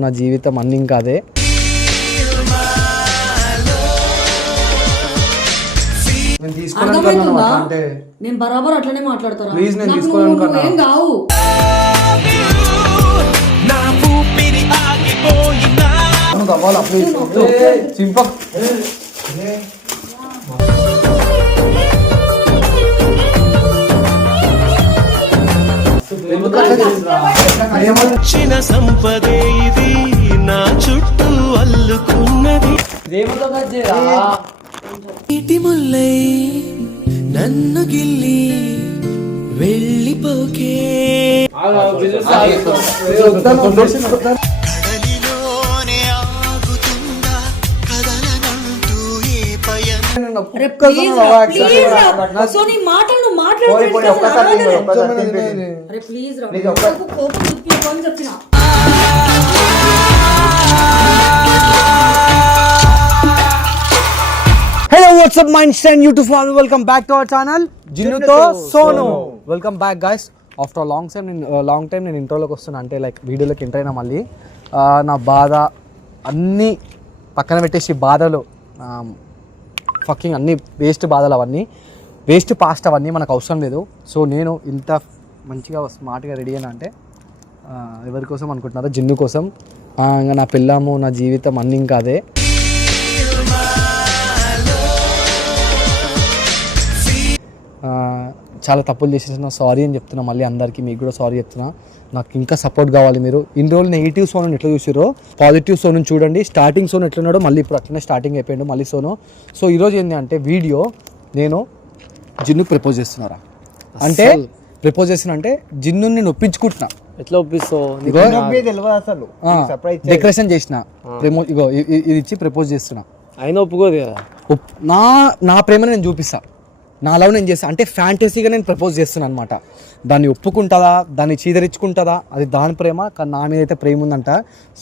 నా జీవితం అన్ని ఇంకా అదే. నేను అంటే నేను బరాబర్ అట్లనే మాట్లాడతారా? Please, నేను నాకు తీసుకోవాలని నువ్వు- కన్నా. నువ్వేం కావు. నువ్వు అవ్వాలి ప్లీజ్ చింపక్ చిన్న సంపదే ఇది నా చుట్టూ అల్లుకున్నది నీటి ముల్లై నన్ను గిల్లి వెళ్ళిపోకే? సో నీ మాటలు నువ్వు అరే ప్లీజ్ రా నీకు ఒక్క- నాకు కోపం చూపించకు అని చెప్పిన hello WhatsApp mind stand YouTube family welcome back to our channel జిన్నుతో Sonu welcome back guys after long time నేను లాంగ్ టైం నేను ఇంట్రోలోకి వస్తున్నా అంటే లైక్ వీడియోలోకి ఎంటర్ అయినా మళ్ళీ ఆ, నా బాధ అన్నీ పక్కన పెట్టేసి బాధలు ఫకింగ్ అన్ని వేస్ట్ బాధలు అవన్నీ వేస్ట్ పాస్ట్ అవన్నీ మనకు అవసరం లేదు. సో నేను ఇంత మంచిగా స్మార్ట్గా రెడీ అయినా అంటే ఎవరి కోసం అనుకుంటున్నారో జిన్ను కోసం. ఇంకా నా పిల్లము నా జీవితం అన్నీ ఇంకా అదే. చాలా తప్పులు చేసేసిన సారీ అని చెప్తున్నా మళ్ళీ అందరికీ మీకు కూడా సారీ చెప్తున్నా. నాకు ఇంకా సపోర్ట్ కావాలి మీరు. ఇన్ని రోజులు నెగిటివ్ సోన్ ఎట్లా చూసారో పాజిటివ్ సోన్ చూడండి. స్టార్టింగ్ సోన్ ఎట్లున్నాడో మళ్ళీ ఇప్పుడు అట్లనే స్టార్టింగ్ అయిపోయాడు మళ్ళీ సోను. సో ఈరోజు ఏంటి అంటే వీడియో నేను జిన్ను ప్రపోజ్ చేస్తున్నారా? అంటే ప్రపోజ్ చేస్తున్నా అంటే జిన్ను నేను ఒప్పించుకుంటున్నా ఎట్లా ఒప్పిస్తావు? అసలు. సర్ప్రైజ్ డెకరేషన్ చేసిన. ప్రమో ఇగో ఇది ఇచ్చి ప్రపోజ్ చేస్తున్నా. అయినా ఒప్పుకోదు కదా? నా నా ప్రేమను నేను చూపిస్తా. నా లవ్ నేను చేస్తా. అంటే ఫ్యాంటసీగా నేను ప్రపోజ్ చేస్తున్నాను అనమాట దాన్ని ఒప్పుకుంటుందా? దాన్ని చీదరించుకుంటుందా? అది దాని ప్రేమ కానీ నా మీద అయితే ప్రేమ ఉందంట.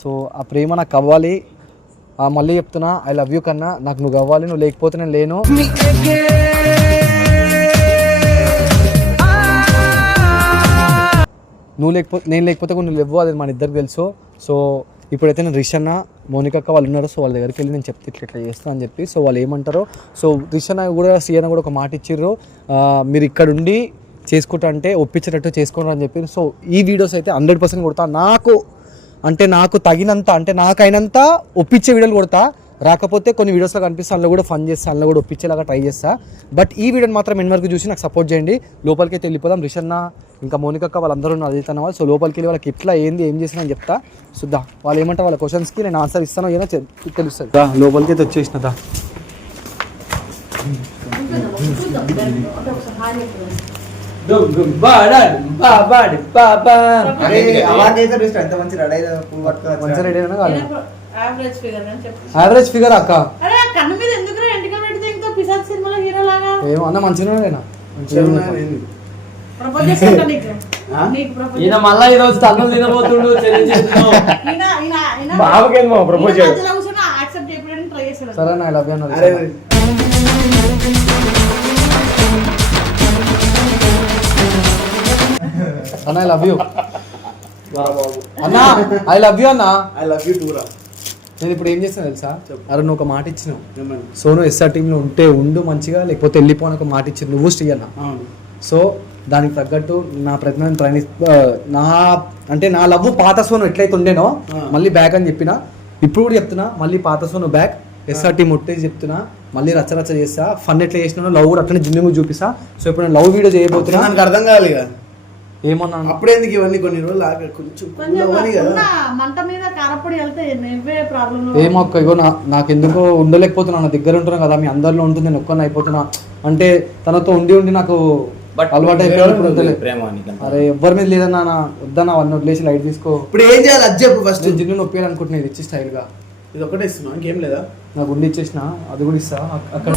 సో ఆ ప్రేమ నాకు అవ్వాలి. ఆ, మళ్ళీ చెప్తున్నా ఐ లవ్ యూ కన్నా నాకు నువ్వు అవ్వాలి. నువ్వు లేకపోతే నేను లేను. నువ్వు లేకపోతే నేను లేకపోతే కొన్ని నువ్వు లేవు అది మన ఇద్దరికి తెలుసు. సో ఇప్పుడైతే నేను రిషన్న మోనికక్క వాళ్ళు ఉన్నారు. సో వాళ్ళ దగ్గరికి వెళ్ళి నేను చెప్తే ఇట్లా ఇట్లా చేస్తాను అని చెప్పి. సో వాళ్ళు ఏమంటారో సో రిషన్న కూడా సీఎన్ కూడా ఒక మాట ఇచ్చిర్రు. మీరు ఇక్కడ ఉండి చేసుకుంటా అంటే ఒప్పించేటట్టు చేసుకోండి అని చెప్పి. సో ఈ వీడియోస్ అయితే హండ్రెడ్ పర్సెంట్ కొడతా. నాకు అంటే నాకు తగినంత అంటే నాకైనంత ఒప్పించే వీడియోలు కొడతా. రాకపోతే కొన్ని వీడియోస్లో కనిపిస్తే అందులో కూడా ఫన్ చేస్తా అందులో కూడా ఒప్పించేలాగా ట్రై చేస్తా బట్ ఈ వీడియోని మాత్రం ఎన్ వరకు చూసి నాకు సపోర్ట్ చేయండి లోపలికి అయితే వెళ్ళిపోదాం రిషన్న ఇంకా మోనికక్క వాళ్ళందరూ ఉన్నారు అడుగుతున్న వాళ్ళు సో లోపలికి వెళ్ళి వాళ్ళకి ఎట్లా ఏంది ఏం చేసినా అని చెప్తా సుద్దా వాళ్ళు ఏమంటారు వాళ్ళ క్వశ్చన్స్కి నేను ఆన్సర్ ఇస్తానో ఏదో తెలుస్తుంది లోపలికి అయితే వచ్చేసిన దా అరే అవార్డు అయితే రిస్ట్ ఎంత మంచి. రెడీ అయినా కాదు యావరేజ్ ఫిగర్ అక్క? అరే ఆ కన్ను మీద ఎందుకు ఎంటికలు పెడితే ఇంకా పిసాక్ సినిమాలో హీరో లాగా? ఏమో అన్న మంచిగా లేనా మంచిగా ఉన్నాడు ఏంది? ప్రపోజ్ చేస్తా నీకు. నీకు ప్రపోజ్ ఈయన మళ్ళా ఈ రోజు తన్నులు తినబోతుండు బావకేంది మా ప్రపోజ్ ట్రై సరే నా లవ్ అన్న ఐ లవ్ యూ అన్న ఐ లవ్ యూ అన్న. ఐ లవ్ యూ టూ రా. నేను ఇప్పుడు ఏం చేస్తాను తెలుసా? అరే నువ్వు ఒక మాట ఇచ్చినావు. సోను ఎస్ఆర్ టీంలో ఉంటే ఉండు మంచిగా లేకపోతే వెళ్ళిపోని ఒక మాట ఇచ్చి నువ్వు స్టీ అన్న. అవును. సో దానికి తగ్గట్టు నా ప్రయత్నం ప్రయాణి ఆ, నా అంటే నా లవ్ పాత సోను ఎట్లయితే ఉండేనో మళ్ళీ బ్యాక్ అని చెప్పిన ఇప్పుడు కూడా చెప్తున్నా మళ్ళీ పాత సోను బ్యాక్ ఎస్ఆర్ టీం ముట్టేసి చెప్తున్నా మళ్ళీ రచ్చ రచ్చ చేస్తా ఫన్ ఎట్లా చేసినా లవ్ కూడా అట్లనే జిమ్మింగ్ చూపిస్తా. సో ఇప్పుడు నేను లవ్ వీడియో చేయబోతున్నా నాకు అర్థం కావాలి ఏమన్నా? అప్పుడేందుకు ఇవన్నీ కొన్ని రోజులు ఆగ కొంచెం మంట మీద కారపొడి వెళ్తే నువ్వే ప్రాబ్లం ఇగో నా నాకు ఎందుకో ఉండలేకపోతున్నా నా దగ్గర ఉంటున్నా కదా మీ అందరిలో ఉంటుంది నేను ఒక్కరిని అయిపోతున్నా. అంటే తనతో ఉండి ఉండి నాకు అలవాటు అయిపోయాడు. అరే ఎవ్వరి మీద లేదన్నా నా వద్దన్నా అవన్నీ వదిలేసి లైట్ తీసుకో. ఇప్పుడు ఏం చేయాలి? అది చెప్పు ఫస్ట్ నేను జిన్ను నొప్పి అనుకుంటున్నా ఇది ఇచ్చి స్టైల్గా. ఇది ఒకటే ఇస్తున్నావు ఇంకేం లేదా? నాకు ఉండి ఇచ్చేసిన అది కూడా ఇస్తా అక్- అక్కడ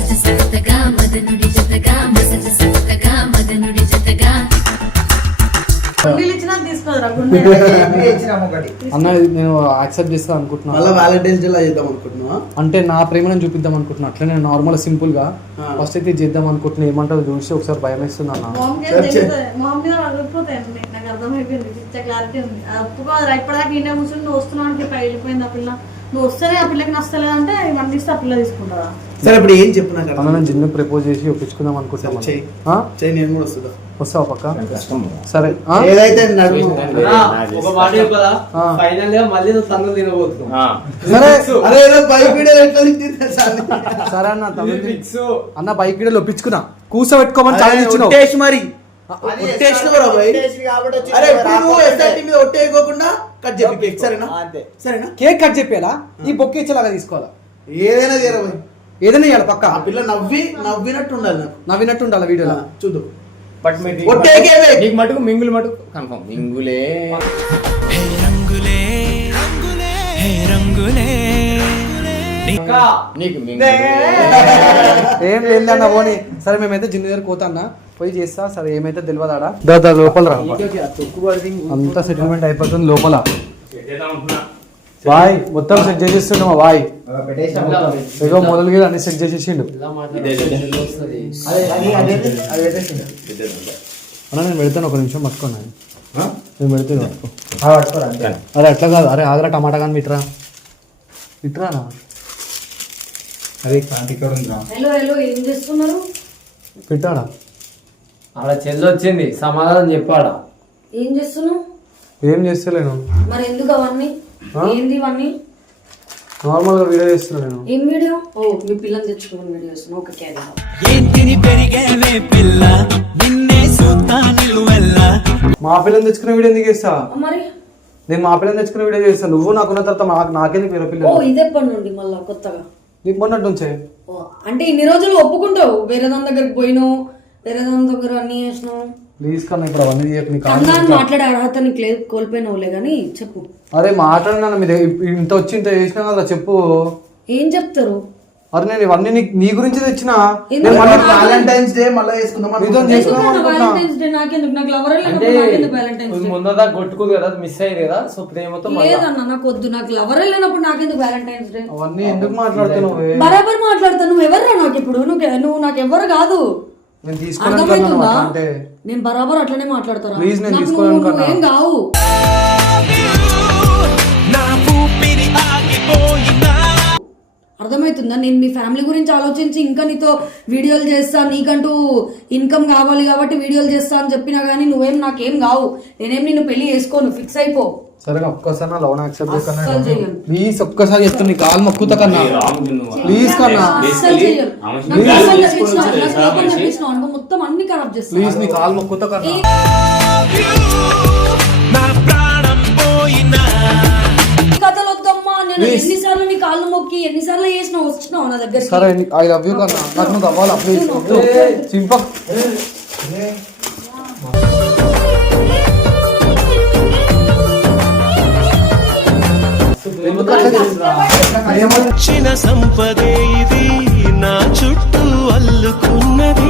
అన్న నేను యాక్సెప్ట్ చేస్తాను అనుకుంటున్నా. మళ్ళీ వ్యాలంటైన్స్ డే లా చేద్దాం అనుకుంటున్నా అంటే నా ప్రేమను చూపిద్దాం అనుకుంటున్నా. అట్లా నేను నార్మల్ సింపుల్గా ఫస్ట్ అయితే ఇది చేద్దాం అనుకుంటున్నా. ఏమంటారు చూసి ఒకసారి భయం వేస్తుంది అన్న. నాకు అర్థమైపోయింది. క్లారిటీ ఉంది. అది ఒప్పుకోదురా ఇప్పటిదాకా ఇండియా కూర్చొని నువ్వు వస్తున్నావు అంటే పై వెళ్ళిపోయింది ఆ పిల్ల. నువ్వు వస్తేనే ఆ పిల్లకి నచ్చలేదంటే ఇవన్నీ ఇస్తే ఆ పిల్ల తీసుకుంటారా? సరే ఇప్పుడు ఏం చెప్పు. నాకు అన్న నేను జిన్ను ప్రపోజ్ చేసి ఒప్పించుకుందాం అనుకుంటున్నాం అన్న. చెయ్యి. ఆ? చెయ్యి నేను కూడా వస్తుందా వస్తావా పక్క? సరే ఆ? ఏదైతే నడుము ఒక మాట చెప్పదా ఆ. ఫైనల్గా మళ్ళీ నువ్వు తన్నులు తినబోతున్నావు. సరే. అరే ఏదో వీడియో ఎట్లా? సరే? అన్న తమిళ అన్న బైక్ వీడియో ఒప్పించుకున్నా. కూర్చోబెట్టుకోమని ఛాలెంజ్ అరే, ఇచ్చినావు. ఒట్టేసి మరి. ఒట్టేసినవురా భయ్? అరే ఇప్పుడు నువ్వు మీద ఒట్టేయకోకుండా కట్ చెప్పి కేక్ సరేనా? అంతే. సరేనా? కేక్ కట్ చెప్పేలా? ఈ బొక్క ఇచ్చేలాగా తీసుకోవాలా? ఏదైనా భయ్ ఏదైనా ఇవ్వాలి పక్క? ఆ పిల్ల నవ్వి నవ్వినట్టు ఉండాలి నాకు. నవ్వినట్టు ఉండాలి వీడియోలో చూద్దాం. బట్. నీకు మటుకు మింగులు మటుకు కన్ఫర్మ్. మింగులే. హే రంగులే. రంగులే. హే రంగులే నీకు మింగులే. ఏం లేదు అన్న పోనీ. సరే మేమైతే జిన్ను దగ్గర పోతాన్నా. పోయి చేస్తా సరే ఏమైతే తెలియదు ఆడ. లోపల రా. అంతా సెటిల్మెంట్ అయిపోతుంది లోపల. బాయ్ మొత్తం సెట్ చేసేస్తుండు మా మొత్తం. ఏదో మొదలు అన్ని సెట్ చేసేసిండు. అన్న నేను పెడతాను ఒక నిమిషం పట్టుకోండి ఆ? నేను పెడితే పట్టుకో ఆ, పట్టుకోరా అంతే. అరే అట్లా కాదు. అరే ఆగరా టమాటా కానీ ఇట్రా. ఇట్రా నా అదే క్రాంతి ఇక్కడ ఉందిరా. హలో హలో ఏం చేస్తున్నారు? పెట్టాడా? ఆడ చెల్లి వచ్చింది సమాధానం చెప్పాడా? ఏం చేస్తున్నావు? ఏం చేస్తలేను మరి ఎందుకు అవన్నీ? ఏంది ఇవన్నీ? నార్మల్గా వీడియో చేస్తున్నా నేను. ఏం వీడియో? ఓ మీ పిల్లని తెచ్చుకున్న వీడియో చేస్తున్నా. ఒక క్యారీ ఏంటిని పెరిగేవే పిల్ల? నిన్నే సూతా నిలువెల్లా. మా పిల్లని తెచ్చుకునే వీడియో ఎందుకు చేస్తా? మరి? నేను మా పిల్లని తెచ్చుకునే వీడియో చేస్తాను నువ్వు నాకున్న తర్వాత నాకు నాకెందుకు వేరే ఓ పిల్లలు ఇదెప్పటి నుండి మళ్ళా కొత్తగా. నీకు మొన్నట్టు ఉంచే ఓ, అంటే ఇన్ని రోజులు ఒప్పుకుంటావు? వేరే దాని దగ్గరికి పోయినావు దాని దగ్గర అన్ని చేసినావు? ప్లీజ్ కన్నా ఇప్పుడు అవన్నీ చేయకు నీకు కన్నా అని మాట్లాడే అర్హత నీకు లేదు కోల్పోయినావులే కానీ చెప్పు. అరే మాట్లాడినా మీరు ఇంత వచ్చి ఇంత చేసినా కదా చెప్పు. ఏం చెప్తారు? అరే నేను ఇవన్నీ నీకు- నీ గురించి తెచ్చినా? ఎందుకు? నేను మళ్ళీ వ్యాలంటైన్స్ డే మళ్ళీ వ్యాలంటైన్స్ డే నాకెందుకు? నాకు లవర్ అంటే నాకెందుకు వ్యాలంటైన్స్ డే ముందదా కొట్టుకుంది కదా మిస్ అయ్యింది కదా సో ప్రేమతో మళ్ళా? లేదన్న నాకు వద్దు. నాకు లవర్ లేనప్పుడు నాకెందుకు వ్యాలంటైన్స్ డే అవన్నీ ఎందుకు మాట్లాడుతున్నావు? బరాబర్ మాట్లాడతా నువ్వు ఎవరు నాకు ఇప్పుడు? నువ్వు నువ్వు నాకు ఎవరు కాదు. నేను అంటే నేను బరాబర్ అట్లనే మాట్లాడతాను Please, నేను అన్నా. కావు. అర్థమవుతుందా నేను మీ ఫ్యామిలీ గురించి ఆలోచించి ఇంకా నీతో వీడియోలు చేస్తా నీకంటూ ఇన్కమ్ కావాలి కాబట్టి వీడియోలు చేస్తా అని చెప్పినా కానీ నువ్వేం నాకేం కావు. నేనేం నిన్ను పెళ్ళి చేసుకోను. ఫిక్స్ అయిపో. సరే ఒక్కసారి నా లవ్ యాక్సెప్ట్ అస్సలు కన్నా. చెయ్యను. ప్లీజ్ ఒక్కసారి చెప్తున్నా నీ కాలు మొక్కుతా కన్నా. ప్లీజ్ కన్నా. ప్లీజ్ నీ కాలు మొక్కుతా కన్నా. ఎన్నిసార్లు నీ కాళ్ళు మొక్కి ఎన్నిసార్లు చేసినా వచ్చినావు నా దగ్గర సరే ఐ లవ్ యూ కన్నా. నాకు నువ్వు అవ్వాలా? ప్లీజ్ సింప సంపదే ఇది నా చుట్టూ అల్లుకున్నది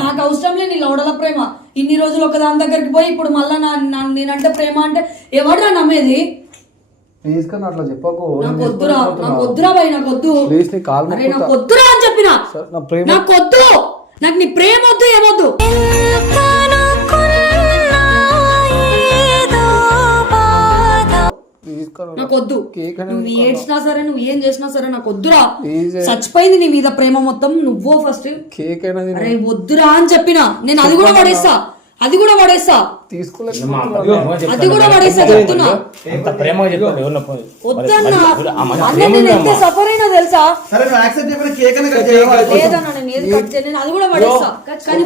నాకు అవసరం లేదు నీ లౌడల ప్రేమ ఇన్ని రోజులు ఒక దాని దగ్గరికి పోయి ఇప్పుడు మళ్ళా నా నేనంటే ప్రేమ అంటే ఎవడరా నమ్మేది ప్లీజ్ కన్నా అట్లా చెప్పకు నాకు వద్దురా నాకు వద్దురా భయ్ నాకు వద్దు ప్లీజ్ నీ కాలు అరే మొక్కుతా నాకు వద్దురా అని చెప్పిన సరే, నా ప్రేమ నాకు వద్దు నాకు నీ ప్రేమ వద్దు ఏమొద్దు నాకు వద్దు. నువ్వు ఏడ్చినా సరే నువ్వు ఏం చేసినా సరే నాకు వద్దురా. చచ్చిపోయింది నీ మీద ప్రేమ మొత్తం నువ్వో ఫస్ట్ కేక్. అరే వద్దురా అని చెప్పిన. నేను అది కూడా పడేస్తా అది కూడా పడేస్తా అది కూడా పడేస్తా చెప్తున్నా. వద్దన్నా. సఫర్ అయినా తెలుసా? లేదన్నా నేను ఏది కట్ అది కూడా పడేస్తా కానీ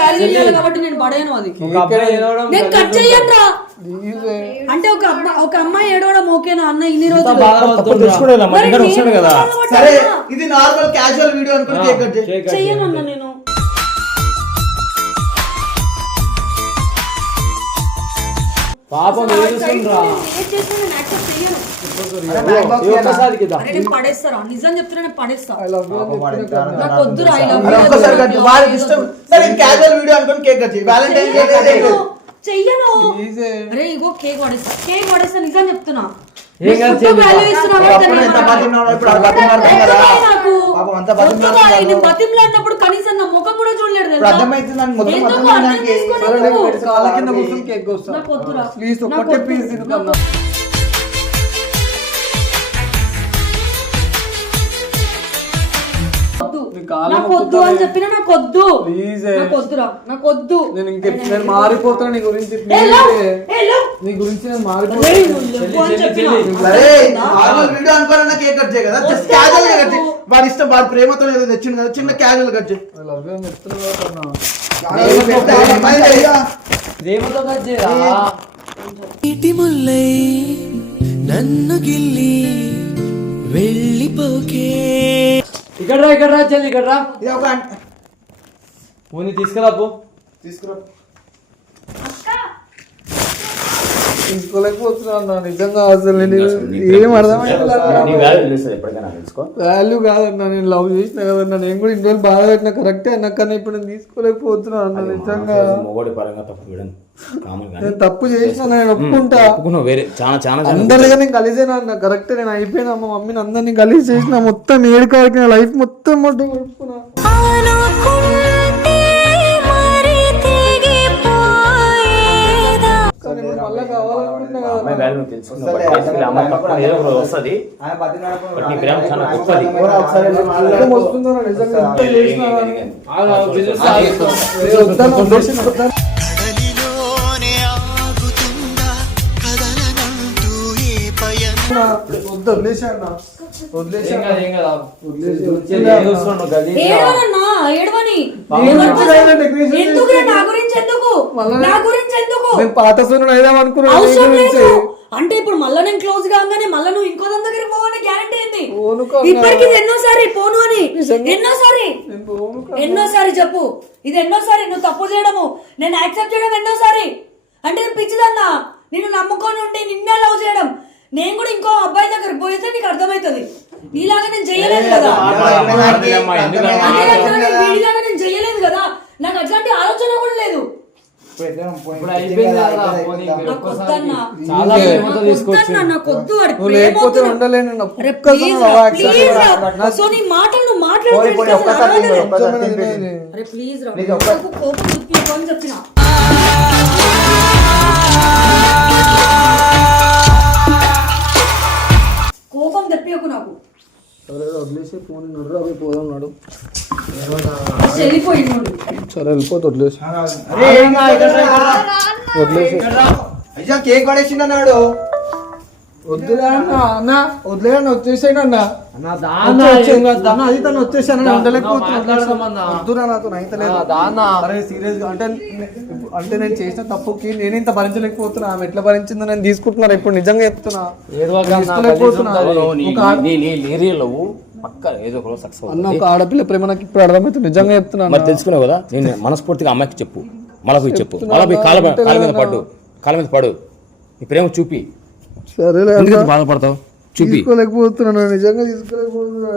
వాల్యూ ఇవ్వాలి కాబట్టి నేను పడేయను అది. నేను కట్ చెయ్యను రా. ప్లీజ్ అంటే ఒక అమ్మాయి ఒక అమ్మాయి ఏడవడం ఓకేనా అన్న ఇన్ని రోజులు. మరి వస్తాడు కదా. సరే అన్నా. ఇది నార్మల్ క్యాజువల్ వీడియో అనుకుని కేక్ కట్ చేయి. నేను. పాపం ఏడుస్తుండ్రా ఏది చేసినా నేను యాక్సెప్ట్ చెయ్యను. ఈ ఒక్కసారికి ఇద్దాం. అరే నేను పడేస్తారా? నిజం చెప్తున్నా నేను పడేస్తా. ఐ లవ్ యూ నాకు వద్దురా I love అరే you. ఒక్కసారి కట్ చేయి. వాడికి ఇష్టం. సరే క్యాజువల్ వీడియో అనుకుని కేక్ కట్ చేయి. Valentine day. చెయ్యను. అరే ఇగో కేక్ వాడేస్తా కేక్ వాడేస్తా నిజం చెప్తున్నా. బతిమలాడినప్పుడు కనీసం నా ముఖం కూడా చూడలేడు ఇప్పుడు అర్థమైతుంది? నాకు వద్దు అని చెప్పినా నాకు వద్దు. ఏ. నాకు వద్దురా నాకు వద్దు. నేను ఇంక నేను మారిపోతాను నీ గురించి ఏ, లవ్. please. ఏ, లవ్. నీ గురించి నేను మారిపోతాను చేయ. చేయి. వాడి ఇష్టం వాడి ప్రేమతో ఏదో తెచ్చిండు కదా. చిన్న క్యాజువల్ కట్ చేయి. ప్రేమతో కట్ ముల్లై నన్ను గిల్లి వెళ్ళిపోకే ఇక్కడ రా ఇక్కడ రా చెల్లి ఇక్కడ రా ఇది ఒక పోనీ తీసుకురా పో తీసుకురా తీసుకోలేకపోతున్నా అన్న నిజంగా అసలు నేను ఏం అర్థమైంది వాల్యూ కాదన్నా నేను లవ్ చేసిన కదన్నా నేను కూడా ఇన్ని రోజులు బాధ పెట్టిన కరెక్టే అన్న కానీ ఇప్పుడు నేను తీసుకోలేకపోతున్నా అన్న నిజంగా. నేను తప్పు చేసిన నేను ఒప్పుకుంటా. ఒప్పుకున్నావు వేరే చాలా చాలా చాలా అందరిగా నేను కలిసేనా అన్న కరెక్ట్ నేను అయిపోయినా మా మమ్మీని అందరినీ కలిసి చేసిన మొత్తం ఏడుకు వరకు నా లైఫ్ మొత్తం మొత్తం గడుపుకున్నా అమ్మాయి వాల్యూ నువ్వు బట్ పక్కన ఏదో రోజు వస్తుంది. బట్ నీ ప్రేమ చాలా గొప్పది. నిజంగా పాత సూర్యుడు అయిదాం అనుకున్నాను అంటే ఇప్పుడు మళ్ళా నేను క్లోజ్ కాగానే మళ్ళా నువ్వు ఇంకో దాని దగ్గరికి పోవని గ్యారంటీ ఏంది? కన్నా. ఇప్పటికి ఇది ఎన్నోసారి పోను అని. ఎన్నోసారి. ఎన్నోసారి చెప్పు. ఇది ఎన్నోసారి? నువ్వు తప్పు చేయడము. నేను యాక్సెప్ట్ చేయడం ఎన్నోసారి? అంటే నేను పిచ్చిదన్నా. నేను నమ్ముకొని ఉండి నిన్నే లవ్ చేయడం. నేను కూడా ఇంకో అబ్బాయి దగ్గరికి పోయితే నీకు అర్థమవుతుంది నీలాగా నేను చేయలేదు కదా మాట్లాడుతున్నావు? నేను వీడిలాగా నేను చేయలేదు కదా నాకు అట్లాంటి ఆలోచన కూడా లేదు అయిపోయింది. తెప్పియకు నాకు. సరే వదిలేసి ఫోన్ నడు అవి పోదాం నడు. ఫస్ట్ వెళ్ళిపోయిండు సరే వెళ్ళిపోతే వదిలేసి. అయ్యా కేక్ పడేసిండు అన్నాడు. వద్దులే అన్న. అన్న వదిలే అన్న వచ్చేసాను అన్న. అది తను వచ్చేసాను నాతో. అరే సీరియస్గా అంటే అంటే నేను చేసిన తప్పుకి నేను ఇంత భరించలేకపోతున్నా. ఆమె ఎట్లా భరించిందో నేను తీసుకుంటున్నా ఇప్పుడు నిజంగా చెప్తున్నా. ఏరియాలో పక్క ఏదో ఒక సక్సెస్ అన్న ఒక ఆడపిల్ల ప్రేమ నాకు ఇప్పుడు అర్థమవుతుంది నిజంగా చెప్తున్నా మరి. తెలుసుకున్నావు కదా? నేను మనస్ఫూర్తిగా అమ్మాయికి చెప్పు. మళ్ళీ పోయి చెప్పు మళ్ళీ కాళ్ళ మీద- కాళ్ళ మీద పడు. కాళ్ళ మీద పడు. నీ ప్రేమ చూపి. సరేలే. బాధపడతావు? చూపి. నిజంగా తీసుకోలేకపోతున్నా